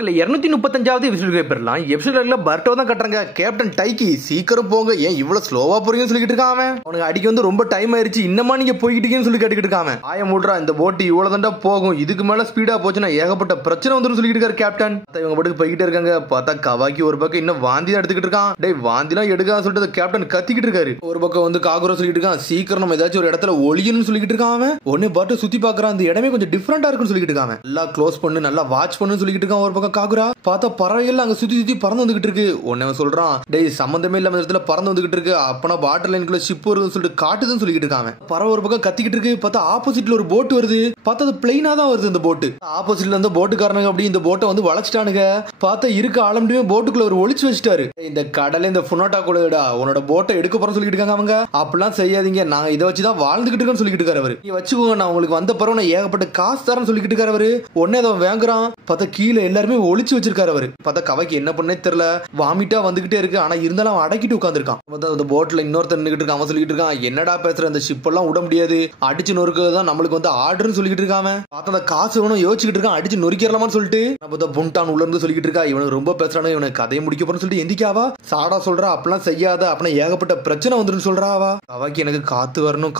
மக்கள் 235வது எபிசோட் பெறலாம். எபிசோட்ல பர்ட்டோ தான் கட்டுறாங்க. கேப்டன் டைக்கி சீக்கிரம் போங்க, ஏன் இவ்வளவு ஸ்லோவா போறீங்கன்னு சொல்லிட்டு இருக்கான். அவனுக்கு அடிக்க வந்து ரொம்ப டைம் ஆயிருச்சு, இன்னமா நீங்க போய்கிட்டீங்கன்னு சொல்லி கேட்டுக்கிட்டு இருக்காம. ஆய மூடுறா, இந்த போட்டு இவ்வளவு தாண்டா போகும், இதுக்கு மேல ஸ்பீடா போச்சுன்னா ஏகப்பட்ட பிரச்சனை வந்துடும் சொல்லிட்டு இருக்காரு கேப்டன். இவங்க பாட்டுக்கு போய்கிட்டே இருக்காங்க. பார்த்தா கவாக்கி ஒரு பக்கம் இன்னும் வாந்தி தான் எடுத்துக்கிட்டு இருக்கான். டேய் வாந்திலாம் எடுக்கான்னு சொல்லிட்டு கேப்டன் கத்திக்கிட்டு இருக்காரு. ஒரு பக்கம் வந்து காகுரா சொல்லிட்டு இருக்கான், சீக்கிரம் நம்ம ஏதாச்சும் ஒரு இடத்துல ஒளியணும்னு சொல்லிட்டு இருக்கான். உடனே பர்ட்டோ சுத்தி பாக்குறான், அந்த இடமே கொஞ்சம் டிஃபரெண்டா இருக்குன்னு சொல்லிட்டு இருக்காங்க. நல்லா க்ளோஸ் பண்ணு, நல்லா வாட்ச் பண்ணு சொல்லிட்டு இருக்கான். ஒரு பக்கம் காகுரா பார்த்தா பறவைகள் அங்க சுத்தி சுத்தி பறந்து வந்துகிட்டு இருக்கு. உடனே சொல்றான், டேய் சம்பந்தமே இல்லாம இடத்துல பறந்து வந்துகிட்டு இருக்கு, அப்பனா வாட்டர் லைனுக்குள்ள ஷிப் வருதுன்னு சொல்லிட்டு காட்டுதுன்னு சொல்லிட்டு இருக்காங்க. பறவை ஒரு பக்கம் கத்திக்கிட்டு இருக்கு. பார்த்தா ஆப்போசிட்ல ஒரு போட் வருது. பார்த்தா அது பிளைனா தான் வருது. இந்த போட்டு ஆப்போசிட்ல இருந்த போட்டுக்காரனுங்க அப்படி இந்த போட்டை வந்து வளைச்சிட்டானுங்க. பார்த்தா இருக்க ஆளம்படியுமே போட்டுக்குள்ள ஒரு ஒளிச்சு வச்சுட்டாரு. இந்த கடல இந்த புனோட்டா குழுடா உன்னோட போட்டை எடுக்க போறோம் சொல்லிட்டு இருக்காங்க அவங்க. அப்படிலாம் செய்யாதீங்க, நாங்க இதை வச்சுதான் வாழ்ந்துகிட்டு இருக்கோம்னு சொல்லிட்டு இருக்காரு அவரு. நீ வச்சுக்கோங்க, நான் உங்களுக்கு வந்த பிறகு நான் ஏகப்பட்ட காசு தரேன்னு சொல்லிட்டு இருக்காரு அவரு. உடனே அதை வாங்குறான். பார்த்தா கீழே எல்லாருமே ஒளிச்சு வச்சிருக்காரு அவரு. பார்த்தா கவைக்கு என்ன பண்ணே தெரியல, வாமிட்டா வந்துகிட்டே இருக்கு. ஆனா இருந்தாலும் அவன் அடக்கிட்டு உட்காந்துருக்கான். அந்த போட்ல இன்னொருத்தர் நின்னுட்டு இருக்கான். அவன் சொல்லிட்டு இருக்கான், என்னடா பேசுற, அந்த ஷிப் எல்லாம் விட முடியாது, அடிச்சு நொறுக்குதான் நம்மளுக்கு வந்து ஆர்டர்னு சொல்லிட்டு இருக்காம. பார்த்தா அந்த காசு வேணும் யோசிச்சுட்டு இருக்கான், அடிச்சு நொறுக்கிடலாமான்னு சொல்லிட்டு. பார்த்தா புண்டான் உள்ள இருந்து சொல்லிட்டு இருக்கா, இவனுக்கு ரொம்ப பேசுறானு, இவனுக்கு கதையை முடிக்க போறேன்னு சொல்லிட்டு எந்திக்காவா சாடா சொல்றா, அப்படிலாம் செய்யாத, அப்படின்னா ஏகப்பட்ட பிரச்சனை வந்துடும் சொல்றாவா. கவாக்கி எனக்கு காத்து வரணும்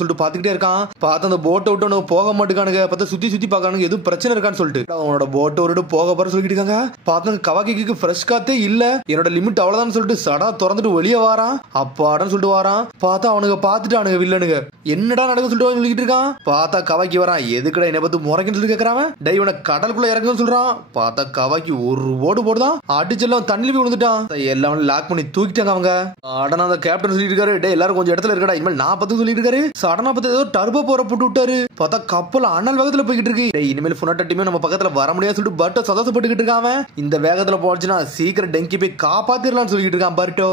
சொல்லிட்டு பாத்துக்கிட்டே இருக்கான். பார்த்து அந்த போட்டை விட்டு போக மாட்டேங்கானுங்க. பார்த்தா சுத்தி சுத்தி பாக்கானுங்க, எதுவும் பிரச்சனை இருக்கான்னு சொல்லிட்டு அவனோட போட்டை விட்டு போக போற சொல்லிட்டு இருக்காங்க. பார்த்தா கவாக்கிக்கு ஃப்ரெஷ் காத்தே இல்ல, என்னோட லிமிட் அவ்வளவுதான் சொல்லிட்டு சடா திறந்துட்டு வெளியே வாரான். அப்பாடன்னு சொல்லிட்டு வாரான். பார்த்தா அவனுக்கு பாத்துட்டானுங்க வில்லனுங்க, என்னடா நடக்க சொல்லிட்டு சொல்லிட்டு இருக்கான். பார்த்தா கவாக்கி வரான், எதுக்குடா என்ன பார்த்து முறைக்குன்னு சொல்லி கேட்கறான். டேய் இவனை கடலுக்குள்ள இறங்குன்னு சொல்றான். பார்த்தா கவாக்கி ஒரு ஓடு போடுதான், அடிச்செல்லாம் தண்ணில போய் விழுந்துட்டான். எல்லாம் லாக் பண்ணி தூக்கிட்டாங்க அவங்க. சடனா அந்த கேப்டன் சொல்லிட்டு இருக்காரு, டேய் எல்லாரும் கொஞ்சம் இடத்துல இருக்கடா, இனிமேல் நான் பத்து சொல்லிட்டு இருக்காரு. சடனா பார்த்து ஏதோ டர்போ போற போட்டு விட்டாரு. பார்த்தா கப்பல் அனல் வேகத்துல போய்கிட்டு இருக்கு. இனிமேல் புனோட்டா டீமே நம்ம பக்கத்துல வர முடியாது சொல்லிட்டு பர்ட்டோ சந்தோஷப்பட்டுக்கிட்டு இருக்காம. இந்த வேகத்துல போச்சுன்னா சீக்கிரம் டெங்கி போய் காப்பாத்திரலாம்னு சொல்லிட்டு இருக்கான் பர்ட்டோ.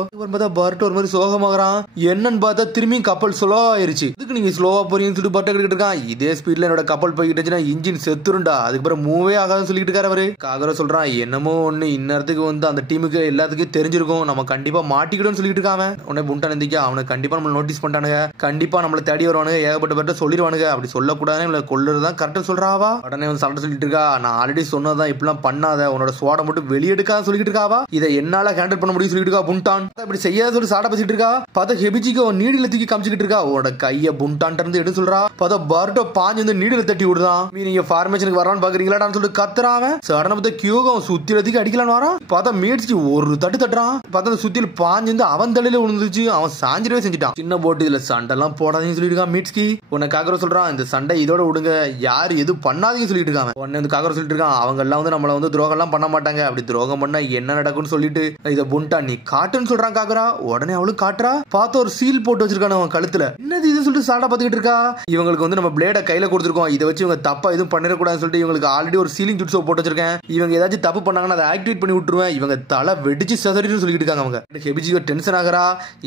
பர்ட்டோ ஒரு மாதிரி சோகமாகறான். என்னன்னு பார்த்தா திரும்பி கப்பல் ஸ்லோ ஆயிருச்சு. இதுக்கு நீங்க ஸ்லோவா போறீங்கன்னு சொல்லிட்டு பர்ட்டோ கிட்ட இருக்கான். இதே ஸ்பீட்ல என்னோட கப்பல் போய்கிட்டு இருந்துச்சுன்னா இன்ஜின் செத்துருண்டா, அதுக்கப்புறம் மூவே ஆகாதுன்னு சொல்லிட்டு இருக்காரு அவரு. காகரா சொல்றான், என்னமோ ஒண்ணு இந்நேரத்துக்கு வந்து அந்த டீமுக்கு எல்லாத்துக்கும் தெரிஞ்சிருக்கும், நம்ம கண்டிப்பா மாட்டிக்கிடும் சொல்லிட்டு இருக்காம. உடனே புண்டான் எந்திக்கா, அவனை கண்டிப்பா நம்ம நோட்டீஸ் பண்ணிட்டானுங்க, கண்டிப்பா நம்மள தேடி வருவானுங்க, ஏகப்பட்ட பேர்ட்ட சொல்லிடுவானுங்க, அப்படி சொல்லக்கூடாது இவளை கொல்லுறதுதான் கரெக்டா சொல்றாவா. உடனே வந்து சண்டை சொல்லிட்டு இருக்கா, நான் ஆல்ரெடி சொன்னதான் இப்பெல்லாம் பண்ணாத, உன்னோட ஸ்வாட மட்டும் வெளியெடுக்காத சொல்லிட்டு இருக்காவா. இதை என்னால ஹேண்டில் பண்ண முடியும் சொல்லிட்டு இருக்கா புண்டான். இப்படி செய்யாத சொல்லி சாட பேசிட்டு இருக்கா. பார்த்தா ஹெபிஜிக்கு நீடில தூக்கி காமிச்சிட்டு இருக்கா. உன்னோட கைய புண்டான் இருந்து எடுத்து சொல்றா. பார்த்தா பர்ட்டோ பாஞ்சு வந்து நீடில தட்டி விடுறான். நீங்க ஃபார்மேஷனுக்கு வரலான்னு பாக்குறீங்களான்னு சொல்லிட்டு கத்துறான். சடனா பார்த்தா கியூகம் சுத்தில தூக்கி அடிக்கலான்னு வரான். பார்த்தா மீட்ஸ் ஒரு தட்டு தட்டுறான். பார்த்தா அந்த சுத்தில பாஞ்சு வந்து அவன் தலையில விழுந்துச்சு. அவன் சாஞ்சிடவே செஞ்சுட்டான். சின்ன போட்டு இதுல சண்டை எல்லாம் போடாதீங்கன்னு சொல்லிட்டு இருக்கான் மீட்ஸ்கி. உன்னை காக்கர சொல்றான், இந்த சண்டை இதோட விடுங்க, யாரு எதுவும் பண்ணாதீங்கன்னு சொல்லிட்டு இருக்காங்க. உடனே வந்து காக்கர சொல்லிட்டு இருக்கான், அவங்க எல்லாம் வந்து நம்மள வந்து துரோகம் எல்லாம் பண்ண மாட்டாங்க, அப்படி துரோகம் பண்ணா என்ன நடக்கும்னு சொல்லிட்டு இத புண்டா நீ காட்டுன்னு சொல்றான் காக்கரா. உடனே அவளும் காட்டுறா. பார்த்து ஒரு சீல் போட்டு வச்சிருக்கான அவன் கழுத்துல. என்னது இது சொல்லிட்டு சாடா பாத்துக்கிட்டு இருக்கா. இவங்களுக்கு வந்து நம்ம பிளேட கையில கொடுத்துருக்கோம், இதை வச்சு இவங்க தப்பா எதுவும் பண்ணிடக்கூடாதுன்னு சொல்லிட்டு இவங்களுக்கு ஆல்ரெடி ஒரு சீலிங் ஜுட்ஸோ போட்டு வச்சிருக்கேன், இவங்க ஏதாச்சும் தப்பு பண்ணாங்கன்னா அதை ஆக்டிவேட் பண்ணி விட்டுருவேன், இவங்க தலை வெடிச்சு செதறிட்டு சொல்லிட்டு இருக்காங்க அவங்க. ஹெபிஜி டென்ஷன் ஆகிறா,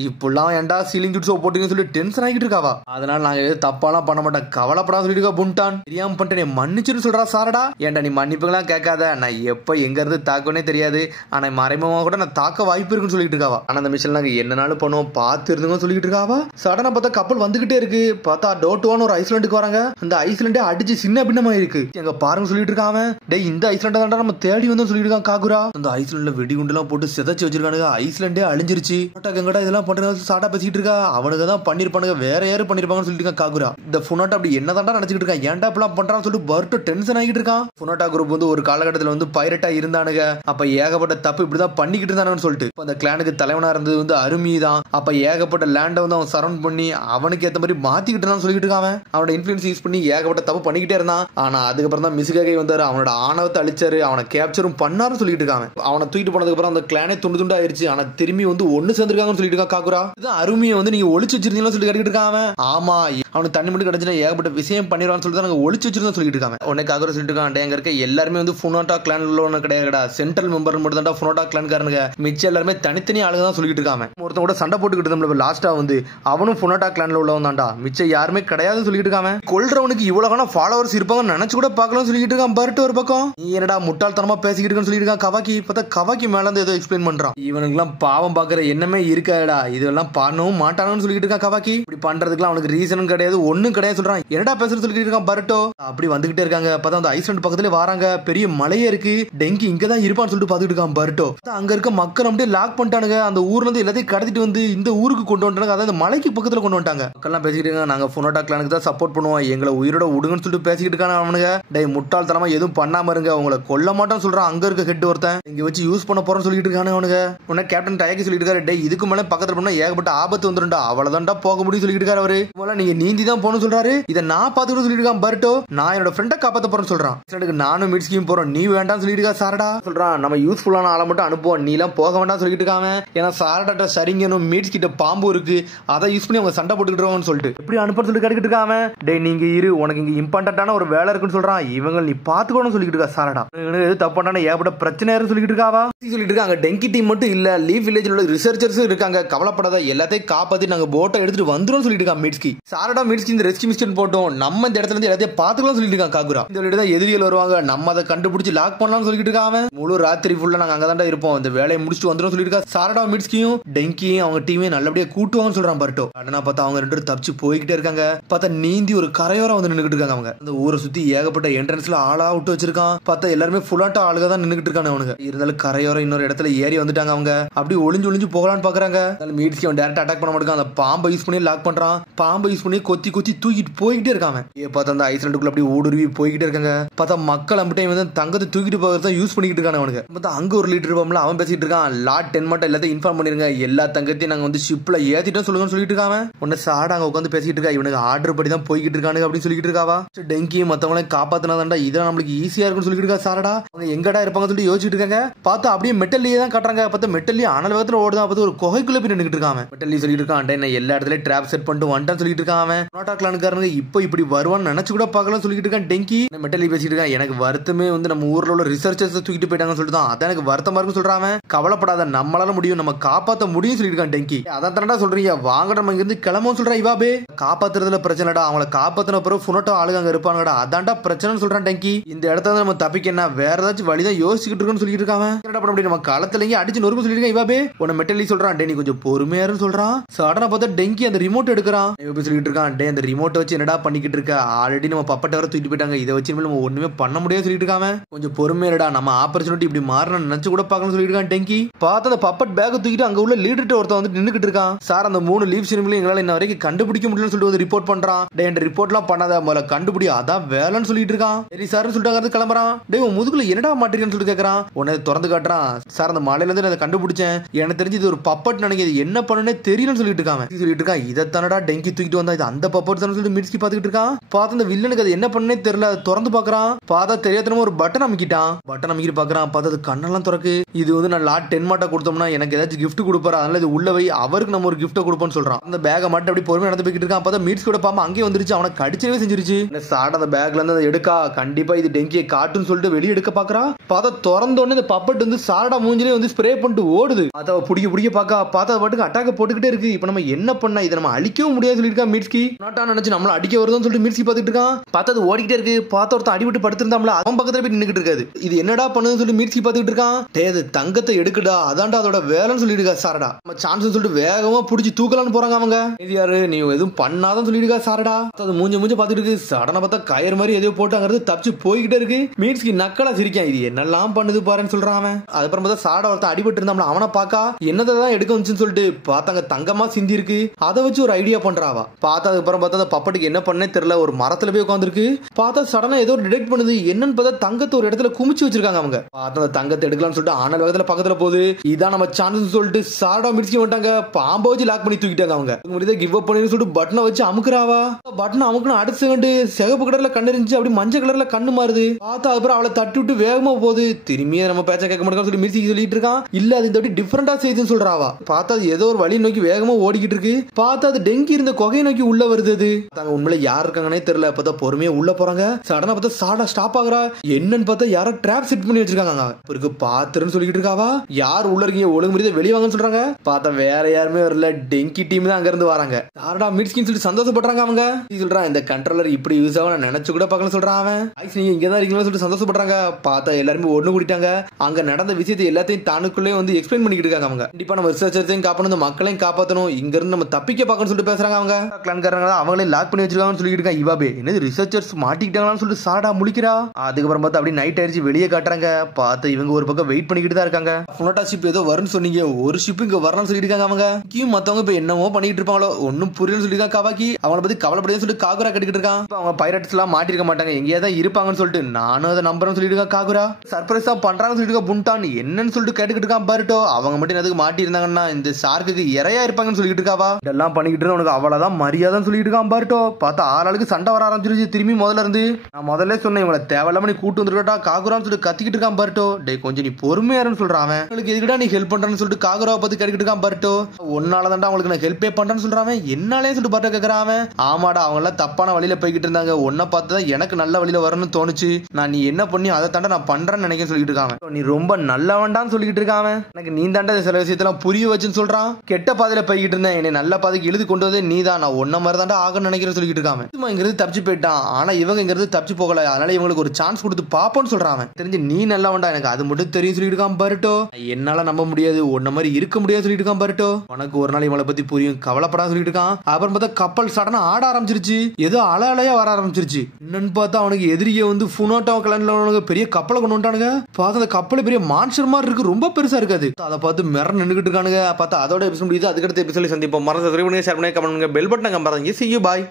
இப்பெல்லாம் ஏன்டா சீலிங் ஜுட்ஸோ போட்டீங்கன்னு சொல்லி டென்ஷன் ஆகிட்டு இருக்காவா. அதனால நாங்க எதுவும் தப்பாலாம் பண்ண மாட்டோம், கவலைப்படாத சொல்லிட்டு இருக்கா புண்டான். தெரியாம பண்ணிட்டு மன்னிச்சுன்னு சொல்றா சாரடா. ஏன்டா நீ மன்னிப்புலாம் கேட்காத, நான் எப்ப எங்க இருந்து தாக்கனே தெரியாது, ஆனா மறைமுகமா கூட நான் தாக்க வாய்ப்பு இருக்குன்னு சொல்லிட்டு இருக்காவா. ஆனா அந்த மிஷன் நாங்க என்னனாலும் பண்ணுவோம், பார்த்து இருந்துங்க சொல்லிட்டு இருக்காவா. சடனா பார்த்தா கப்பல் வந்துகிட்டே இருக்கு. பார்த்தா டோட்டுவான்னு ஒரு ஐஸ்லாண்டுக்கு வராங்க. அந்த ஐஸ்லாண்டே அடிச்சு சின்ன பின்னமா இருக்கு. எங்க பாருங்க சொல்லிட்டு இருக்காம. டேய் இந்த ஐஸ்லாண்டை தான்டா நம்ம தேடி வந்தோம் சொல்லிட்டு இருக்கான் காகுரா. அந்த ஐஸ்லாண்ட்ல வெடிகுண்டு எல்லாம் போட்டு சிதைச்சு வச்சிருக்கானுங்க. ஐஸ்லாண்டே அழிஞ்சிருச்சு. எங்கடா இதெல்லாம் பண்றது சாடா பேசிட்டு இருக்கா. அவனுக்கு தான் பண்ணிருப்பானுங்க, வேற யாரும் பண்ணிருப்பாங்கன்னு சொல்லிட்டு இருக்கான் காகுரா. இந்த புனோட்டா அப்படி என்னதான்டா நினைச்சிட்டு இருக்கான், ஏன்டா இப்பெல்லாம் பண்றான்னு சொல்லிட்டு பர்ட்டோ டென்ஷன் ஆகிட்டு இருக்கான். புனோட்டா குரூப் வந்து ஒரு காலகட்டத்தில் வந்து பைரட்டா இருந்தானுங்க, அப்ப ஏகப்பட்ட தப்பு இப்படிதான் பண்ணிக்கிட்டு இருந்தானுன்னு சொல்லிட்டு அந்த கிளானுக்கு தலைவனா இருந்தது வந்து அருமி தான். அப்ப ஏகப்பட்ட லேண்டை வந்து அவன் சரௌண்ட் பண்ணி அவனுக்கு ஏத்த மாதிரி மாத்திக்கிட்டு இருந்தான்னு சொல்லிட்டு இருக்கான். அவனோட இன்ஃபுளுன்ஸ் யூஸ் பண்ணி ஏகப்பட்ட தப்பு பண்ணிக்கிட்டே இருந்தான். ஆனா அதுக்கப்புறம் தான் மிசுகாகை வந்தாரு, அவனோட ஆணவத்தை அழிச்சாரு, அவனை கேப்சரும் பண்ணாருன்னு சொல்லிட்டு இருக்காங்க. அவனை தூக்கிட்டு போனதுக்கு அப்புறம் அந்த கிளானே துண்டு துண்டா ஆயிருச்சு. ஆனா திரும்பி வந்து ஒண்ணு சேர்ந்திருக்காங்கன்னு சொல்லிட்டு இருக்கா காகுரா. இது அருமையை வந்து நீங்க ஒளிச்சு வச்சிருந்தீங்கன்னு சொல்லி கேட்டுட்டு இருக்காங்க. ஆமா அவனுக்கு தண்ணி மட்டும் கிடைச்சுன்னா ஏகப்பட்ட விஷயம் பண்ணிடுவான்னு சொல்லிட்டு நாங்க ஒளிச்சு வச்சிருந்தோம் சொல்லிட்டு இருக்காங்க. உடனே காகுரா சொல்லிட்டு இருக்கான், அங்க இருக்க எல்லாருமே வந்து புனோட்டா கிளான்ல ஒண்ணு கிடையாதுடா, சென்ட்ரல் மெம்பர் மட்டும் தான் புனோட்டா கிளான்காரனுங்க, மிச்சம் எல்லாருமே தனித்தனி ஆளுங்க தான் சொல்லிட்டு இருக்காங்க. ஒருத்தன் கூட சண்டை போட்டுக்கிட்டு நம்ம லாஸ்டா வந்து அவனும் புனோட்டா கிளான்ல உள்ளவன் தான்டா, மிச்சம் யாருமே கிடையாதுன்னு சொல்லிட்டு இருக்காங்க. கொல்றவனுக்கு இவ்வளவு ஃபாலோவர்ஸ் இருப்பாங்கன்னு நினைச்சு கூட பார்க்கலாம் சொல்லிட்டு இருக்கான் பர்ட்டோ ஒரு பக்கம். நீ என்னடா முட்டாள்தனமா பேசிக்கிட்டு இருக்கன்னு சொல்லிட்டு இருக்கான் கவாக்கி. பார்த்தா கவாக்கி மேல இருந்து ஏதோ எக்ஸ்பிளைன் பண்றான். இவனுக்கு எல்லாம் பாவம் பாக்குற எண்ணமே இருக்காடா, இதெல்லாம் பண்ணவும் மாட்டானு சொல்லிட்டு இருக்கான் கவாக்கி. இப்படி பண்றதுக்குலாம் அவனுக்கு ரீசனும் கிடையாது, ஒண்ணும் கிடையாது சொல்றான். என்னடா பேசுறது சொல்லிட்டு இருக்கான் பர்ட்டோ. அப்படி வந்துகிட்டே இருக்காங்க. பார்த்தா அந்த ஐஸ்லாண்ட் பக்கத்துல வராங்க, பெரிய மலையே வேலையே இருக்கு, டெங்கி இங்கதான் இருப்பான்னு சொல்லிட்டு பாத்துட்டு இருக்கான் பர்ட்டோ. அங்க இருக்க மக்கள் அப்படியே லாக் பண்ணிட்டானுங்க. அந்த ஊர்ல இருந்து எல்லாத்தையும் கடத்திட்டு வந்து இந்த ஊருக்கு கொண்டு வந்துட்டாங்க. அதாவது மலைக்கு பக்கத்துல கொண்டு வந்துட்டாங்க. மக்கள்லாம் பேசிக்கிட்டு இருக்காங்க, நாங்க ஃபுனோட்டா கிளானுக்கு தான் சப்போர்ட் பண்ணுவோம், எங்களை உயிரோட விடுங்கன்னு சொல்லிட்டு பேசிக்கிட்டு இருக்காங்க அவனுங்க. டேய் முட்டாள்தனமா எதுவும் பண்ணாம இருங்க, உங்களை கொல்ல மாட்டான்னு சொல்றான் அங்க இருக்க ஹெட் ஒருத்தன். இங்க வச்சு யூஸ் பண்ண போறோம்னு சொல்லிட்டு இருக்கானு அவனுங்க. உடனே கேப்டன் டையாக்கி சொல்லிட்டு இருக்காரு, டேய் இதுக்கு மேல பக்கத்துல போனா ஏகப்பட்ட ஆபத்து வந்துருண்டா, அவ்வளவுதான்டா போக முடியும் சொல்லிட்டு இருக்காரு அவரு. நீங்க நீந்தி தான் போகணும்னு சொல்றாரு. இதை நான் பாத்துக்கிட்டு சொல்லிட்டு இருக்கான் பர்ட்டோ. நான் என்னோட ஃப்ரெண்டை காப்பாத்த போறேன்னு சொல்றான். நானும் மிட்ஸ்கியும் போறோம், நீ வேண்டாம்னு சொல்லிட்டு இருக்கா சாரடா சொல்றான். நம்ம யூஸ்ஃபுல்லான ஆளை மட்டும் அனுப்புவோம், நீ எல்லாம் போக வேண்டாம் சொல்லிட்டு இருக்காங்க. ஏன்னா சாரடாட்ட சரிங்கனும் மீட்ஸ் கிட்ட பாம்பு இருக்கு, அதை யூஸ் பண்ணி அவங்க சண்டை போட்டுக்கிட்டு சொல்லிட்டு எப்படி அனுப்ப சொல்லிட்டு கேட்டுக்கிட்டு இருக்காம. டே நீங்க இரு, உனக்கு இங்க இம்பார்ட்டன்டான ஒரு வேலை இருக்குன்னு சொல்றான். இவங்க நீ பாத்துக்கணும் சொல்லிட்டு இருக்கா சாரடா. எது தப்பான ஏகப்பட்ட பிரச்சனை சொல்லிட்டு இருக்காவா சொல்லிட்டு இருக்காங்க. டெங்கி டீம் மட்டும் இல்ல, லீவ் வில்லேஜ்ல உள்ள ரிசர்ச்சர்ஸ் இருக்காங்க, கவலைப்படாத எல்லாத்தையும் காப்பாத்தி நாங்க போட்டை எடுத்துட்டு வந்துரும் சொல்லிட்டு இருக்கா மிட்ஸ்கி. சாரடா மிட்ஸ்கி இந்த ரெஸ்கியூ மிஷன் போட்டோம், நம்ம இந்த இடத்துல இருந்து எல்லாத்தையும் பாத்துக்கலாம் சொல்லிட்டு இருக்கான் காகுரா. இந்த வீடு தான் எதிரிகள் வருவாங்க, நம்ம அதை கண்டுபிடிச்சு லாக் பண்ணலாம்னு சொல்லிட்டு இருக்காங்க. முழு ராத்திரி ஃபுல்லா நாங்க அங்கதான் இருப்போம், இந்த வேலையை முடிச்சுட்டு வந்துரும் சொல்லிட்டு இருக்கா. சாரடா மிட்ஸ்கியும் டெங்கியும் அவங்க டீமே நல்லபடியா கூட்டுவாங்கன்னு சொல்றான் பர்ட்டோ. ஆனா பார்த்தா அவங்க ரெண்டு தப்பிச்சு போய்கிட்டே இருக்காங்க. பார்த்தா நீந்தி ஒரு கரையோரம் வந்து நின்னுட்டு இருக்காங்க. அவங்க அந்த ஊரை சுத்தி ஏகப்பட்ட என்ட்ரன்ஸ்ல ஆளா விட்டு வச்சிருக்கான். பார்த்தா எல்லாருமே ஃபுல்லாட்ட ஆளுக தான் நின்னுட்டு இருக்காங்க. அவனுங்க இருந்தாலும் கரையோரம் இன்னொரு இடத்துல ஏறி வந்துட்டாங்க. அவங்க அப்படி ஒளிஞ்சு ஒளிஞ்சு போகலான்னு பாக்குறாங்க. மீட்ஸ்கி அவன் டைரக்டா அட்டாக் பண்ண மாட்டாங்க, அந்த பாம்பை யூஸ் பண்ணி லாக் பண்றான். பாம்பை யூஸ் பண்ணி கொத்தி கொத்தி தூக்கிட்டு போய்கிட்டே இருக்காங்க. பார்த்தா அந்த ஐஸ்லாண்டுக்குள்ள அப்படி ஊடுருவி போய்கிட்டே இருக்காங்க. பார்த்தா மக்கள் அப்படி வந்து தங்கத்தை தூக்கிட்டு போகிறத யூஸ் பண்ணிட்டு இருக்காங்க. அவனுக்கு பார்த்தா அங்க ஒரு லீடர் இருப்பான்ல, அவன் பேசிட்டு இருக்கான். லாட் 10 மட்டும் எல்லாத்தையும் இன்ஃபார்ம் பண்ணிருங்க, எல்லா தங்கத்தையும் நாங்க வந்து ஷிப்ல ஏத்திட்டோம் சொல்லுங்கன்னு சொல்லிட்டு இருக்காங்க. உடனே சாடா அங்க உட்காந்து பேசிட்டு இருக்கா, இவனுக்கு ஆர்டர் படி தான் போய்கிட்டு இருக்கானு அப்படின்னு சொல்லிட்டு இருக்காவா. டெங்கி மத்தவங்களையும் காப்பாத்தினாதான்டா இதெல்லாம் நம்மளுக்கு ஈஸியா இருக்குன்னு சொல்லிட்டு இருக்கா சாரடா. அவங்க எங்கடா இருப்பாங்க சொல்லி யோசிச்சுட்டு இருக்காங்க. பார்த்தா அப்படியே மெட்டல்லியே தான் காட்டுறாங்க. பார்த்தா மெட்டல்லி அனல் வேகத்துல ஓடுதான். பார்த்து ஒரு குகைக்குள்ள போய் நின்னுட்டு இருக்கான். மெட்டல்லி சொல்லிட்டு இருக்கான், என்ன எல்லா இடத்துலயும் ட்ராப் செட் பண்ணிட்டு வந்துட்டான்னு சொல்லிட்டு இருக்கான். நோட்டா கிளானுக்காரங்க இப்போ இப்படி வருவான்னு நினைச்சு கூட பார்க்கலாம் சொல்லிட்டு இருக்கான். டெங்கி மெட்டல்லி பேசிட்டு இருக்கான், எனக்கு வருத்தமே வந்து நம்ம ஊர்ல உள்ள ரிசர்ச்சர்ஸ் தூக்கிட்டு போயிட்டாங்கன்னு சொல்லிட்டு தான், அதான் எனக்கு வருத்தமா இருக்குன்னு சொல்றான். கவலைப்படாத, நம்மளால முடியும், நம்ம காப்பாத்த முடியும் சொல்லிட்டு இருக்கான் டெங்கி. அதான் தானடா சொல்றீங்க, வாங்க நம்ம இங்க இருந்து கிளம்பும் சொல்றான் இவாபே. காப்பாத்துறதுல பிரச்சனைடா, அவங்கள காப்பாத்தின பிறகு ஃபுனோட்டோ ஆளுங்க அங்க இருப்பாங்கடா, அதான்டா பிரச்சனைன்னு சொல்றான் டெங்கி. இந்த இடத்துல நம்ம தப்பிக்க என்ன வேற ஏதாச்சும் வழிதான் யோசிச்சுட்டு இருக்குன்னு சொல்லிட்டு இருக்காங்க. என்னடா பண்ண முடியும், நம்ம களத்துல அடிச்சு நொறுக்கு சொல்லிட்டு இருக்கான் இவாபே. உன்னை மெட்டல்லி சொல்றான், டே நீ கொஞ்சம் பொறுமையாருன்னு சொல்றான். சடனா பார்த்தா டெங்கி அந்த ரிமோட் எடுக்கிறான். சொல்லிட்டு இருக்கான், டே அந்த ரிமோட் வச்சு என்னடா பண்ணிக்கிட்டு இருக்க, ஆல்ரெடி நம்ம பப்பட்ட வர தூக்கிட்டு போயிட்டாங்க, இதை வச்சு நம்ம ஒண்ணுமே பண்ண முடியாது சொல்லிட்டு இருக்காங்க. கொஞ்சம் பொறுமையாடா, நம்ம ஆப்பர்ச்சுனிட்டி இப்படி மாறணும் நினைச்சு கூட பார்க்கணும் சொல்லிட்டு இருக்கான் டெங்கி. பார்த்தா அந்த பப்பட் பேக் தூக்கிட்டு அங்க உள்ள லீடர்ட்ட ஒருத்தன் வந்து நின்னுக்கிட்டு இருக்கான். சார் அந்த 3 லீவ் சினிமில எங்களால இன்ன வரைக்கும் கண்டுபிடிக்க முடியலன்னு சொல்லிட்டு வந்து ரிப்போர்ட் பண்றான். டே இந்த ரிப்போர்ட்லாம் பண்ணாத, முதல்ல கண்டுபிடி, அதான் வேலைன்னு சொல்லிட்டு இருக்கான். சரி சார்னு சொல்லிட்டு கிளம்புறான். டே உன் முதுகுல என்னடா மாட்டீங்கன்னு சொல்லிட்டு கேட்கறான். உன்னை திறந்து காட்டுறான். சார் அந்த மலையில இருந்து அதை கண்டுபிடிச்சேன், எனக்கு தெரிஞ்சு இது ஒரு பப்பட் நினைக்கிறது, என்ன பண்ணுனே தெரியலன்னு சொல்லிட்டு இருக்காங்க. சொல்லிட்டு இருக்கான், இதை தானடா டெங்கி தூக்கிட்டு வந்தா, இது அந்த பப்பட் தானே சொல்லிட்டு மிட்ஸ்கி பாத்துக்கிட்டு இருக்கான். பார்த்து அந்த வில்லனுக்கு அது என்ன பண்ணனே தெரியல, திறந்து பாக்குறான். பார்த்தா தெரியாதனமா ஒரு பட்டன் அமைக்கிட்டான். பட்டன் அமைக்கிட்டு பாக்குறான். பார்த்தா அது கண்ணெல்லாம் திறக்கு. இது வந்து நான் லாட் 10 மாட்டா கொடுத்தோம்னா எனக்கு ஏதாச்சும் கிஃப்ட் கொடுப்பாரு, அதனால இது உள்ள வை, அவருக்கு நம்ம ஒரு கிஃப்ட் கொடுப்போம்னு சொல்றான். அந்த பேக மட்டும் அப்படி பொறுமையா நடந்து போய்கிட்டு இருக்கான். பார்த்தா மீட்ஸ் கூட பாம்பு அங்கேயே வந்துருச்சு, அவனை கடிச்சவே செஞ்சிருச்சு. சாட் அந்த பேக்ல இருந்து அதை எடுக்கா, கண்டிப்பா இது டெங்கியை காட்டுன்னு சொல்லிட்டு வெளியே எடுக்க பாக்குறா. பார்த்தா திறந்த உடனே இந்த பப்பட் வந்து சாடா மூஞ்சிலே வந்து ஸ்ப்ரே பண்ணிட்டு ஓடுது. அதை பிடிக்க பாக்கா. பார்த்தா பாட்டுக்கு அட்டாக்க போட்டுக்கிட்டே இருக்கு. இப்போ நம்ம என்ன பண்ண, இதை நம்ம அழிக்கவும் முடியாது சொல்லிருக்கா மிட்ஸ்கி. நாட்டா நினைச்சு நம்மள அடிக்க வருதுன்னு சொல்லிட்டு மிட்ஸ்கி பாத்துட்டு இருக்கான். பார்த்தா அது ஓடிக்கிட்டே இருக்கு. பார்த்த ஒருத்தன் அடிபட்டு படுத்திருந்தாம்ல, அவன் பக்கத்துல போய் நின்னுக்கிட்டு இருக்காது. இது என்னடா பண்ணுதுன்னு சொல்லி மிட்ஸ்கி பாத்துக்கிட்டு இருக்கான். டேது தங்கத்தை எடுக்குடா, அதான்டா அதோட வேலைன்னு சொல்லிட்டு இருக்கா சாரடா. நம்ம சான்ஸ் சொல்லிட்டு வேகமா புடிச்சு தூக்கலான்னு போறாங்க அவங்க. இது யாரு, நீ எதுவும் பண்ணாதான் சொல்லிட்டு இருக்கா சாரடா. அது மூஞ்ச பாத்துட்டு இருக்கு. சடனா பார்த்தா கயிறு மாதிரி எதையோ போட்டு அங்க இருந்து தப்பிச்சு போய்கிட்டே இருக்கு. மிட்ஸ்கி நக்கலா சிரிக்கான், இது என்னெல்லாம் பண்ணுது பாருன்னு சொல்றான் அவன். அதுக்கப்புறம் பார்த்தா சாரடா ஒருத்தன் அடிபட்டு இருந்தாம்ல, அவனை பாக்கா என்னதான் எடுக்க வந்துச்சுன்னு சொல்லிட்டு பார்த்தாங்க, தங்கமா சிந்தி இருக்கு. அதை வச்சு ஒரு ஐடியா பண்றாவா. பார்த்தா அதுக்கப்புறம் பார்த்தா பப்பட்டுக்கு என்ன பண்ணே தெரியல, ஒரு மரத்துல போய் உட்காந்துருக்கு. பார்த்தா சடனா ஏதோ டிடெக்ட் பண்ணுது, என்னன்னு பார்த்தா தங்கத்தை ஒரு இடத்துல குமிச்சு வச்சிருக்காங்க அவங்க. பார்த்தா அந்த தங்கத்தை எடுக்கலாம்னு சொல்லிட்டு ஆனல் வேகத்துல பக்கத்துல போகுது. இதான் நம்ம சான்ஸ் சொல்லிட்டு சாரடா மிட்ஸ்கி வந்துட்டாங்க. பாம்பை வச்சு லாக் பண்ணி தூக்கிட்டாங்க அவங்க. கிவ் அப் பண்ணி சொல்லிட்டு பட்டனை வச்சு அமுக்குறாவா. பட்டனை அமுக்கணும், அடுத்த செகண்ட் சிகப்பு கலர்ல கண்ணு இருந்துச்சு, அப்படி மஞ்சள் கலர்ல கண்ணு மாறுது. பார்த்தா அதுக்கப்புறம் அவளை தட்டி விட்டு வேகமா போகுது. திரும்பியே நம்ம பேச்ச கேட்க மாட்டோம் சொல்லி மிட்ஸ்கி சொல்லிட்டு இருக்கான். இல்ல அது இந்த டிஃபரெண்டா செய்யுதுன்னு சொல்றாவா. பார்த்தா அது ஏதோ ஒரு வழி நோக்கி வேகமா ஓடிக்கிட்டு இருக்கு. பார்த்தா அது டெங்கி இருந்த கொகையை நோக்கி உள்ள வருது. அது உண்மையில யார் இருக்காங்கன்னே தெரியல. பார்த்தா பொறுமையா உள்ள போறாங்க. சடனா பார்த்தா சாடா ஸ்டாப் ஆகுறா. என்னன்னு பார்த்தா யாரோ ட்ராப் செட் பண்ணி வச்சிருக்காங்க. இருக்கு பாத்துருன்னு சொல்லிட்டு இருக்காவா. யார் உள்ள இருக்கீங்க, ஒழுங்கு முடியாது வெளியே வாங்கன்னு சொல்றாங்க. பார்த்தா வேற யாருமே வரல, டெங்கி டீம் தான் அங்க இருந்து வராங்க. சாரடா மிட்ஸ்கின்னு சொல்லிட்டு சந்தோஷப்படுறாங்க அவங்க. சொல்றான், இந்த கண்ட்ரோலர் இப்படி யூஸ் ஆகும் நான் நினைச்சு கூட பார்க்கல சொல்றான் அவன். நீங்க இங்கதான் இருக்கீங்களா சொல்லிட்டு சந்தோஷப்படுறாங்க. பார்த்தா எல்லாருமே ஒண்ணு கூட்டிட்டாங்க. அங்க நடந்த விஷயத்தை எல்லாத்தையும் தானுக்குள்ளே வந்து எக்ஸ்பிளைன் பண்ணிக்கிட்டு இருக்காங்க அவங்க. கண்டிப்பா நம்ம ரிசர்ச்சர்ஸையும் காப்பாற்றணும், மக்களையும் காப்பாற்றணும், இங்க இருந்து நம்ம தப்பிக்க பார்க்கணும்னு சொல்லிட்டு பேசுறாங்க அவங்க. கிளான்காரங்க அவங்களே லாக் பண்ணி வச்சிருக்காங்கன்னு சொல்லிட்டு இருக்காங்க இவாபே. என்னது ரிசர்ச்சர்ஸ் மாட்டிக்கிட்டாங்கன்னு சொல்லிட்டு சாடா முழிக்கிறா. அதுக்கப்புறம் பார்த்தா அப்படி நைட் நைட் ஆயிடுச்சு வெளியே காட்டுறாங்க. பார்த்து இவங்க ஒரு பக்கம் வெயிட் பண்ணிக்கிட்டு தான் இருக்காங்க. புனோட்டா ஷிப் ஏதோ வரும்னு சொன்னீங்க, ஒரு ஷிப் இங்க வரணும்னு சொல்லிட்டு இருக்காங்க. அவங்க மத்தவங்க இப்ப என்னமோ பண்ணிட்டு இருப்பாங்களோ ஒன்னும் புரியலன்னு சொல்லிருக்காங்க. காவாக்கி அவங்கள பத்தி கவலைப்படையன்னு சொல்லிட்டு காகுரா கட்டிக்கிட்டு இருக்கான். அவங்க பைரட்ஸ் எல்லாம் மாட்டிருக்க மாட்டாங்க, எங்கேயா தான் இருப்பாங்கன்னு சொல்லிட்டு நானும் அதை நம்புறேன்னு சொல்லிட்டு இருக்கா. காகுரா சர்ப்ரைஸா பண்றாங்கன்னு சொல்லிட்டு புண்டான் என்னன்னு சொல்லிட்டு கேட்டுக்கிட்டு இருக்கான். பருட்டோ அவங்க மட்டும் எதுக்கு மாட்டி இருந்தாங்கன்னா இந்த ஷார்க்குக்கு இறையா இருப்பாங்கன்னு சொல்லிட்டு இருக்காவா. இதெல்லாம் பண்ணிக்கிட்டு உனக்கு அவ்வளவுதான் மரியாதைன்னு சொல்லிட்டு இருக்கான். பருட்டோ பார்த்தா ஆளுக்கு சண்டை வர ஆரம்பிச்சிருச்சு திரும்பி முதல்ல இருந்து. நான் முதல்ல சொன்னேன் இவங்களை தேவையில்லாம நீ கூட்டு வந்துருக்கா காகுரான்னு சொல்லிட்டு கத்திக்கிட்டு இருக்கான். பருட்டோ டே கொஞ்சம் நீ பொறுமையாருன்னு சொல்றான். அவங்களுக்கு எதுக்கிட்டா நீ ஹெல்ப் பண்றேன்னு சொல்லிட்டு காகுராவை பத்தி கேட்டுக்கிட்டு இருக்கான். பருட்டோ ஒன்னாலதான்டா அவங்களுக்கு நான் ஹெல்ப்பே பண்றேன்னு சொல்றான். என்னாலே சொல்லிட்டு பருட்டோ கேக்குறான். ஆமாடா அவங்க எல்லாம் தப்பான வழியில போய்கிட்டு இருந்தாங்க, ஒன்ன பார்த்துதான் எனக்கு நல்ல வழியில வரணும்னு தோணுச்சு, நான் நீ என்ன பண்ணி அதை தாண்டா நான் பண்றேன்னு நினைக்க சொல்லிட்டு இருக்காங்க. நீ ரொம்ப நல்லவன்டான்னு சொல்லிட்டு இருக்காங்க. எனக்கு நீ தாண்டா சில விஷயத்தெல்லாம் புரிய வச்சுன்னு சொல்றான். கெட்ட பாதையில போய்கிட்டு இருந்தேன், என்னை நல்ல பாதைக்கு எழுதி கொண்டு வந்தே நீ தான், நான் ஒன்ன மாதிரி தாண்டா ஆகணும்னு நினைக்கிறேன் சொல்லிட்டு இருக்காங்க. இங்கிருந்து தப்பிச்சு போயிட்டான், ஆனா இவங்க இங்கிருந்து தப்பிச்சு போகல, அதனால இவங்களுக்கு ஒரு சான்ஸ் கொடுத்து பாப்போன்னு சொல்றான். தெரிஞ்சு நீ நல்லவன்டா எனக்கு அது மட்டும் தெரியும் சொல்லிட்டு இருக்கான். பருட்டோ என்னால நம்ப முடியாது, ஒன்ன மாதிரி இருக்க முடியாது சொல்லிட்டு இருக்கான். பருட்டோ உனக்கு ஒரு நாள் இவளை பத்தி புரியும் கவலைப்படாத சொல்லிட்டு இருக்கான். அப்புறம் பார்த்தா கப்பல் சடனா ஆட ஆரம்பிச்சிருச்சு, ஏதோ அலையா வர ஆரம்பிச்சிருச்சு. என்னன்னு பார்த்தா அவனுக்கு எதிரியே வந்து புனோட்டா கலன்ல பெரிய கப்பலை கொண்டு வந்துட்டானுங்க. பார்த்தா அந்த கப்பல் பெரிய மான்ஸ்டர் மாதிரி இருக்கு, ரொம்ப பெருசா இருக்காது. அதை பார்த்து மிர நின்னுகிட்டு இருக்கானுங்க. பார்த்தா அதோட எபிசோட் முடியுது. அதுக்கடுத்த எபிசோட சந்திப்போம். மறந்து ஷேர் பண்ணுங்க, கமெண்ட் பண்ணுங்க, பெல் பட்டனை கம்பாருங்க. See you, bye.